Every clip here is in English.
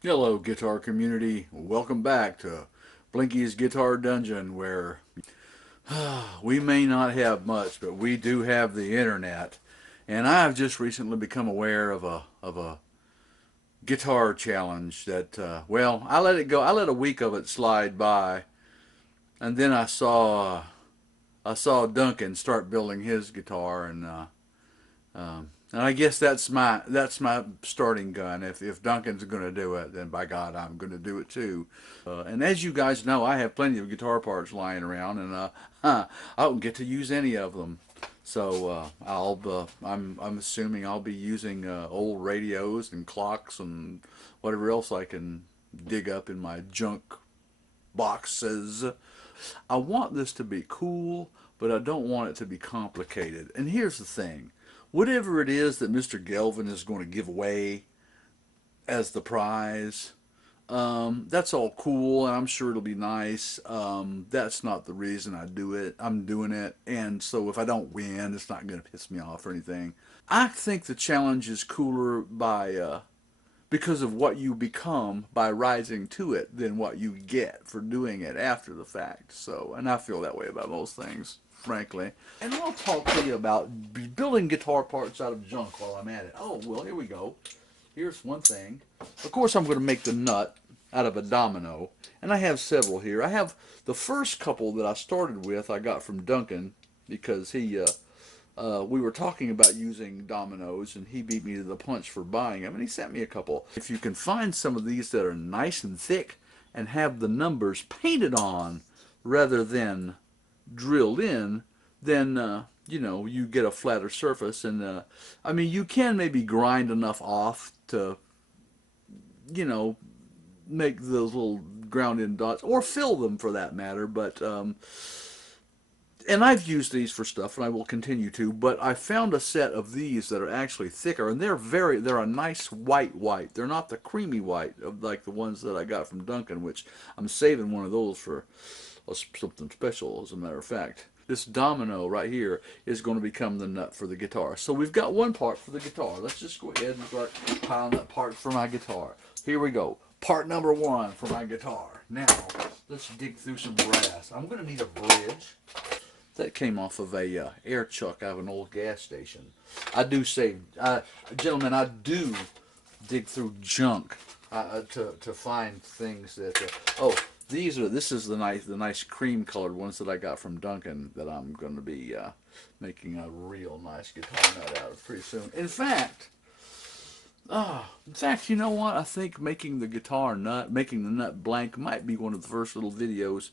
Hello, guitar community. Welcome back to Blinky's Guitar Dungeon, where we may not have much, but we do have the internet. And I've just recently become aware of a guitar challenge that, I let it go. I let a week of it slide by, and then I saw Duncan start building his guitar, and I guess that's my starting gun. If Duncan's going to do it, then by God, I'm going to do it too. And as you guys know, I have plenty of guitar parts lying around, and I don't get to use any of them. So I'm assuming I'll be using old radios and clocks and whatever else I can dig up in my junk boxes. I want this to be cool, but I don't want it to be complicated. And here's the thing. Whatever it is that Mr. Gelvin is going to give away as the prize, that's all cool, and I'm sure it'll be nice. That's not the reason I do it. I'm doing it, and so if I don't win, it's not going to piss me off or anything. I think the challenge is cooler because of what you become by rising to it than what you get for doing it after the fact. So, and I feel that way about most things, frankly. And I'll talk to you about building guitar parts out of junk while I'm at it. Oh, well, here we go. Here's one thing. Of course, I'm going to make the nut out of a domino, and I have several here. I have the first couple that I started with I got from Duncan because we were talking about using dominoes, and he beat me to the punch for buying them, and he sent me a couple. If you can find some of these that are nice and thick and have the numbers painted on rather than drilled in, then you get a flatter surface, and I mean you can maybe grind enough off to you know make those little ground in dots or fill them for that matter, but and I've used these for stuff, and I will continue to. But I found a set of these that are actually thicker, and they're a nice white. They're not the creamy white of like the ones that I got from Duncan, which I'm saving one of those for something special. As a matter of fact, this domino right here is going to become the nut for the guitar. So we've got one part for the guitar. Let's just go ahead and start piling up parts for my guitar. Here we go. Part number one for my guitar. Now, let's dig through some brass. I'm going to need a bridge. That came off of a air chuck out of an old gas station. I do say, gentlemen, I do dig through junk to find things that. This is the nice cream colored ones that I got from Duncan that I'm going to be making a real nice guitar nut out of pretty soon. In fact, you know what? I think making making the nut blank might be one of the first little videos,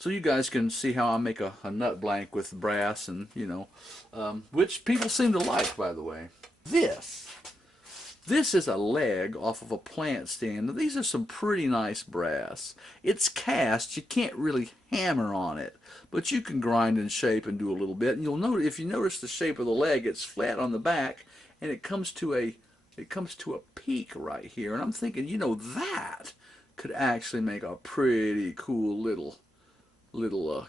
so you guys can see how I make a nut blank with brass, and which people seem to like, by the way. This, this is a leg off of a plant stand. These are some pretty nice brass. It's cast. You can't really hammer on it, but you can grind and shape and do a little bit. And you'll notice if you notice the shape of the leg, it's flat on the back, and it comes to a peak right here, and I'm thinking, that could actually make a pretty cool little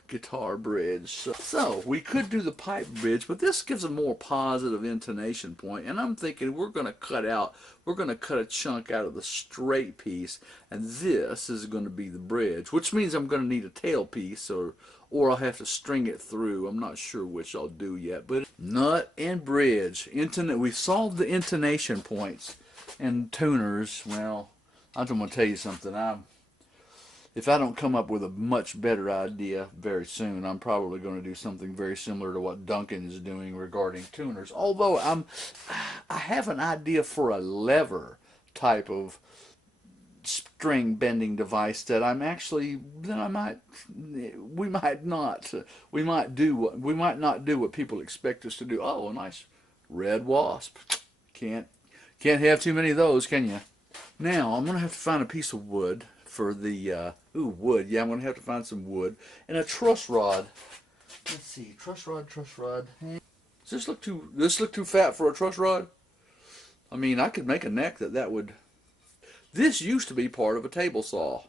guitar bridge. So we could do the pipe bridge, but this gives a more positive intonation point, and I'm thinking we're going to cut a chunk out of the straight piece, and this is going to be the bridge, which means I'm going to need a tail piece, or I'll have to string it through. I'm not sure which I'll do yet, but nut and bridge. We've solved the intonation points and tuners. Well, I'm going to tell you something. If I don't come up with a much better idea very soon, I'm probably going to do something very similar to what Duncan is doing regarding tuners. Although I have an idea for a lever type of string bending device that we might not do what people expect us to do. Oh, a nice red wasp. Can't can't have too many of those, can you? Now I'm gonna have to find a piece of wood for the wood. Yeah, I'm gonna have to find some wood and a truss rod. Let's see, truss rod. Does this look too fat for a truss rod? I mean, I could make a neck that would. This used to be part of a table saw.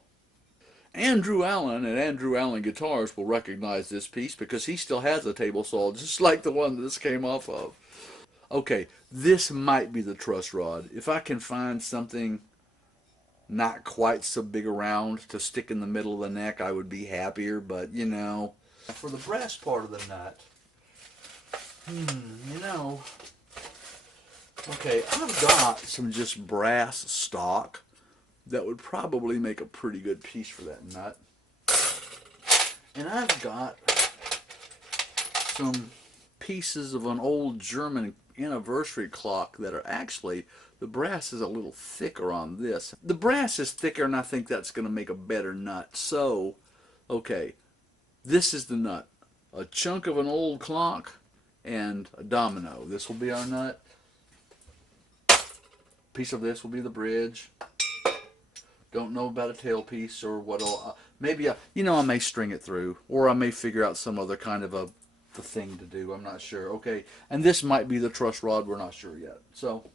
Andrew Allen and Andrew Allen Guitars will recognize this piece because he still has a table saw just like the one that this came off of. Okay, this might be the truss rod. If I can find something not quite so big around to stick in the middle of the neck, I would be happier. But you know, for the brass part of the nut, you know, okay, I've got some just brass stock that would probably make a pretty good piece for that nut. And I've got some pieces of an old German anniversary clock that are actually, the brass is a little thicker on this. The brass is thicker, and I think that's going to make a better nut. So, okay, this is the nut. A chunk of an old clock and a domino. This will be our nut. Piece of this will be the bridge. Don't know about a tailpiece or what. Maybe you know, I may string it through, or I may figure out some other kind of a thing to do. I'm not sure. Okay, and this might be the truss rod. We're not sure yet. So,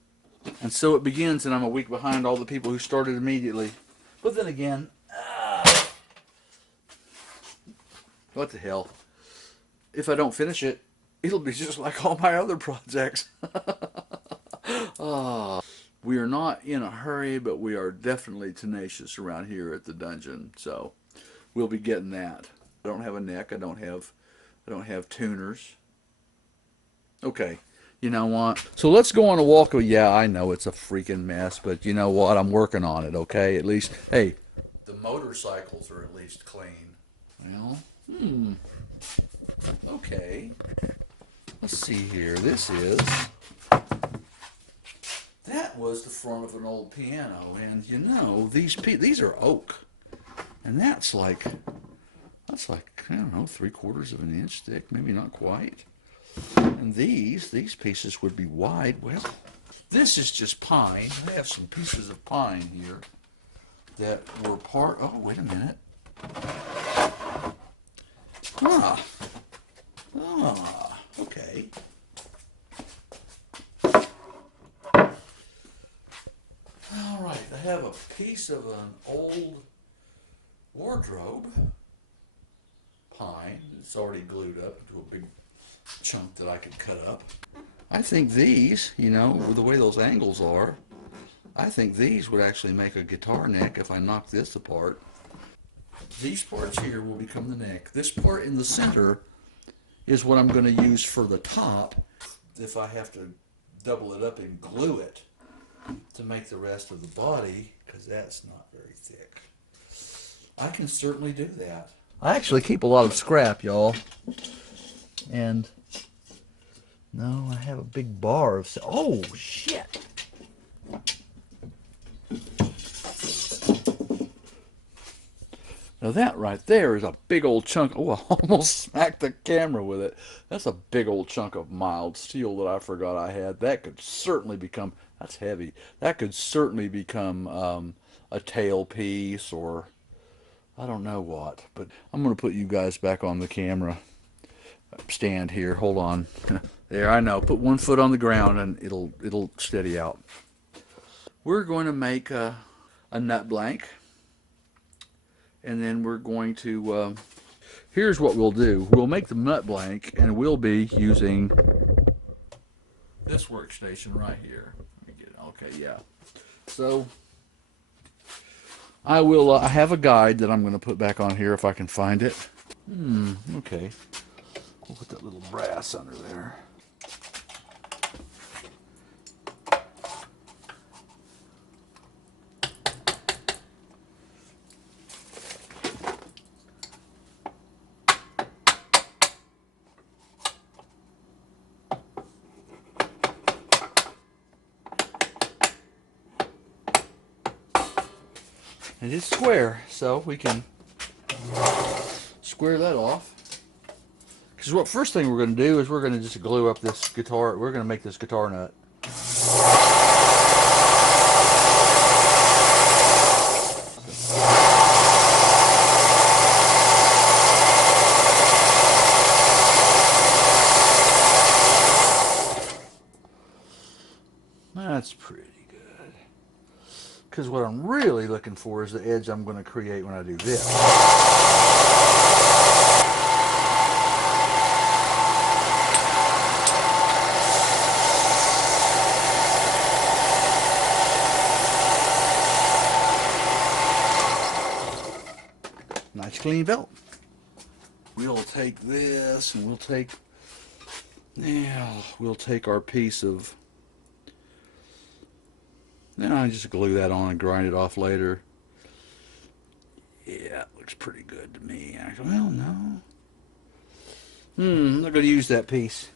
and so it begins, and I'm a week behind all the people who started immediately. But then again, what the hell? If I don't finish it, it'll be just like all my other projects. We are not in a hurry, but we are definitely tenacious around here at the dungeon. So we'll be getting that. I don't have a neck. I don't have tuners. Okay, you know what? So let's go on a walk. Yeah, I know it's a freaking mess, but you know what? I'm working on it. Okay, at least, hey, the motorcycles are at least clean. Well, okay. Let's see here. That was the front of an old piano, and you know, these are oak, and that's like I don't know, 3/4 of an inch thick, maybe not quite. And these pieces would be wide. Well, this is just pine. I have some pieces of pine here that were part. Oh, wait a minute. Okay. All right, I have a piece of an old wardrobe, pine. It's already glued up into a big chunk that I could cut up. I think these, you know, with the way those angles are, I think these would actually make a guitar neck if I knock this apart. These parts here will become the neck. This part in the center is what I'm going to use for the top if I have to double it up and glue it to make the rest of the body, because that's not very thick. I can certainly do that. I actually keep a lot of scrap, y'all. And no, I have a big bar of... Oh, shit! Now that right there is a big old chunk. Oh, I almost smacked the camera with it. That's a big old chunk of mild steel that I forgot I had. That could certainly become... That's heavy. That could certainly become a tail piece, or I don't know what. But I'm going to put you guys back on the camera stand here. Hold on. There, I know. Put one foot on the ground and it'll steady out. We're going to make a nut blank. And then we're going to, here's what we'll do. We'll make the nut blank, and we'll be using this workstation right here. Let me get it. Okay, yeah. So I will, I have a guide that I'm going to put back on here if I can find it. Okay. We'll put that little brass under there. It is square, so we can square that off. Because what first thing we're going to do is we're going to just glue up this guitar. We're going to make this guitar nut. That's pretty good. Because what I'm really looking for is the edge I'm going to create when I do this. clean belt. We'll take this and we'll take our piece of, I just glue that on and grind it off later. Yeah, it looks pretty good to me. Well, no. I'm not going to use that piece.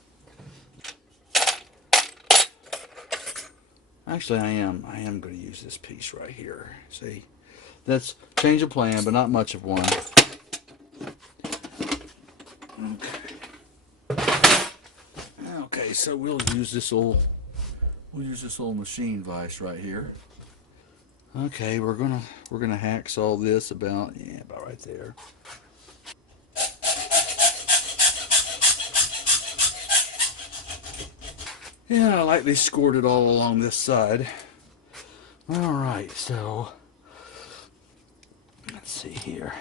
Actually, I am going to use this piece right here. See? That's change of plan, but not much of one. Okay, so we'll use this old machine vise right here. Okay, we're gonna hacksaw this about right there. Yeah, I lightly scored it all along this side. All right, so let's see here.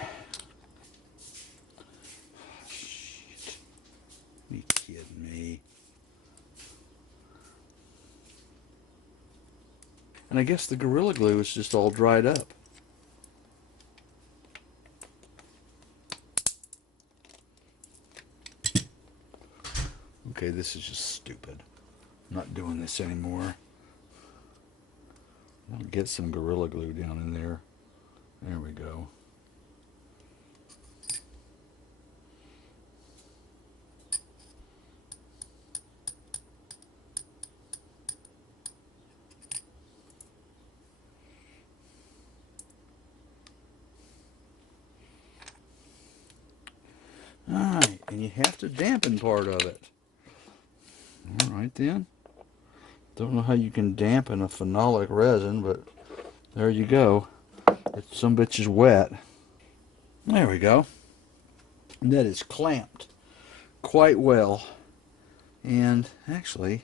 Shit. You kidding me? And I guess the Gorilla Glue is just all dried up. Okay, this is just stupid. I'm not doing this anymore. I'll get some Gorilla Glue down in there. There we go. Alright, and you have to dampen part of it. Alright then. Don't know how you can dampen a phenolic resin, but there you go. Some bitch is wet. There we go. And that is clamped quite well. And actually,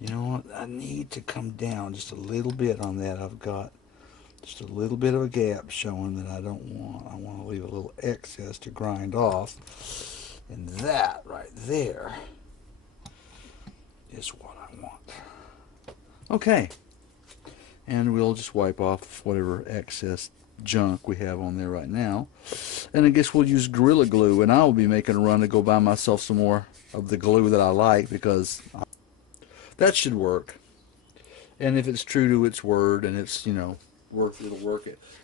you know what? I need to come down just a little bit on that. I've got just a little bit of a gap showing that I don't want. I want to leave a little excess to grind off. And that right there is what I want. Okay. And we'll just wipe off whatever excess junk we have on there right now. And I guess we'll use Gorilla Glue, and I'll be making a run to go buy myself some more of the glue that I like, because that should work. And if it's true to its word and it's, it'll work.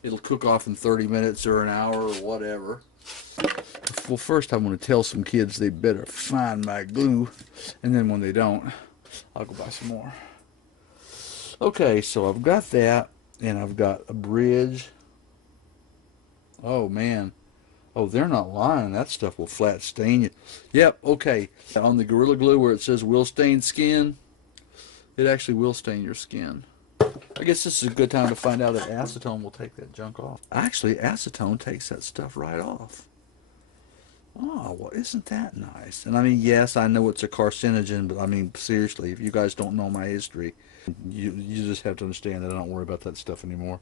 It'll cook off in 30 minutes or an hour or whatever. Well, first I want to tell some kids they better find my glue, and then when they don't, I'll go buy some more. Okay, so I've got that, and I've got a bridge. Oh, man. Oh, they're not lying. That stuff will flat stain you. Yep, okay. On the Gorilla Glue where it says will stain skin, it actually will stain your skin. I guess this is a good time to find out if acetone will take that junk off. Actually, acetone takes that stuff right off. Oh, well, isn't that nice? And I mean, yes, I know it's a carcinogen, but I mean, seriously, if you guys don't know my history, you just have to understand that I don't worry about that stuff anymore.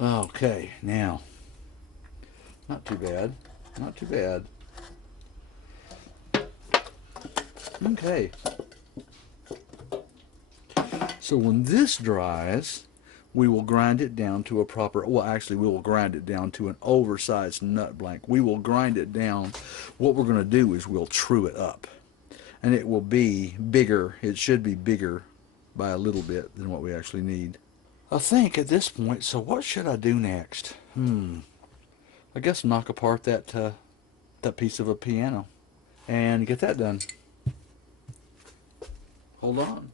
Okay, now, not too bad, not too bad. Okay, so when this dries, we will grind it down to a proper, well, actually, we will grind it down to an oversized nut blank. We will grind it down. What we're going to do is we'll true it up, and it will be bigger. It should be bigger by a little bit than what we actually need. I think at this point, so what should I do next? I guess knock apart that piece of a piano and get that done. Hold on.